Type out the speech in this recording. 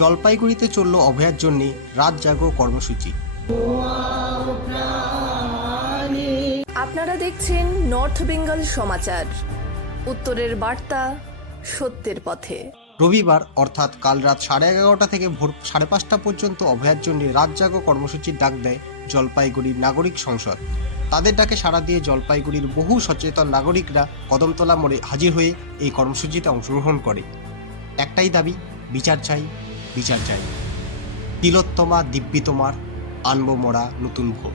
জলপাইগুড়িতে চলল অভয়ার জন্য রাত জাগো কর্মসূচি। আপনারা দেখছেন নর্থ বেঙ্গল সমাচার। উত্তরের বার্তা সত্যের পথে। রবিবার অর্থাৎ কাল রাত সাড়ে এগারোটা থেকে ভোর সাড়ে পাঁচটা পর্যন্ত অভয়ার জন্য রাত জাগো কর্মসূচির ডাক দেয় জলপাইগুড়ির নাগরিক সংসদ। তাদের ডাকে সাড়া দিয়ে জলপাইগুড়ির বহু সচেতন নাগরিকরা কদমতলা মোড়ে হাজির হয়ে এই কর্মসূচিতে অংশগ্রহণ করে। একটাই দাবি বিচার চাই। বিচার চাই। তিলোত্তমা দিব্যি তোমার আনব মরা নতুন ভোর